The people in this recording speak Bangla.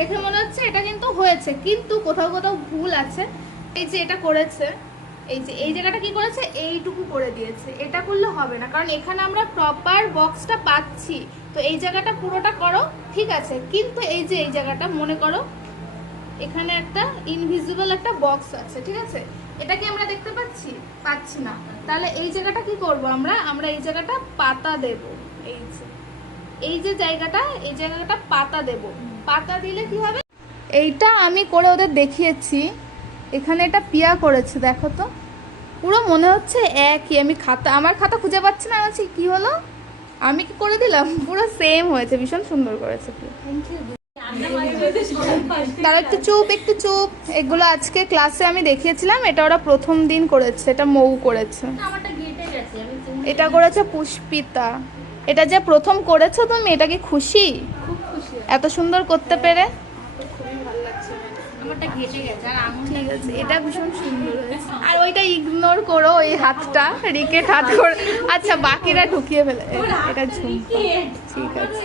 দেখে মনে হচ্ছে এটা কিন্তু হয়েছে, কিন্তু কোথাও কোথাও ভুল আছে। এই যে এটা করেছে, এই যে এই জায়গাটা কি করেছে, এইটুকু করে দিয়েছে। এটা করলে হবে না, কারণ এখানে আমরা প্রপার বক্সটা পাচ্ছি। তো এই জায়গাটা পুরোটা করো, ঠিক আছে, কিন্তু এই যে এই জায়গাটা মনে করো এখানে একটা ইনভিজিবল একটা বক্স আছে, ঠিক আছে, এটা কি আমরা দেখতে পাচ্ছি? পাচ্ছি না। তাহলে এই জায়গাটা কি করব আমরা এই জায়গাটা পাতা দেব। এই যে জায়গাটা, এই জায়গাটা পাতা দেব। পাতা দিলে কি হবে, এইটা আমি করে ওদের দেখিয়েছি। এখানে এটা পিয়া করেছে, দেখো তো, পুরো মনে হচ্ছে একই। আমি আমার খাতা খুঁজে পাচ্ছি না, আমি কি হলো, আমি কি করে দিলাম, পুরো সেম হয়েছে, ভীষণ সুন্দর করেছে। তারা একটু চুপ, একটু চুপ। এগুলো আজকে ক্লাসে আমি দেখিয়েছিলাম, এটা ওরা প্রথম দিন করেছে। এটা মৌ করেছে, এটা করেছে পুষ্পিতা। এটা যে প্রথম করেছো তুমি, এটা কি খুশি এত সুন্দর করতে পেরে? ঠিক আছে, এটা ভীষণ সুন্দর হয়েছে। আর ওইটা ইগনোর করো, ওই হাতটা রিকেট হাত করে। আচ্ছা, বাকিরা ঢুকিয়ে ফেলে, এটা ঝুমকা। ঠিক আছে।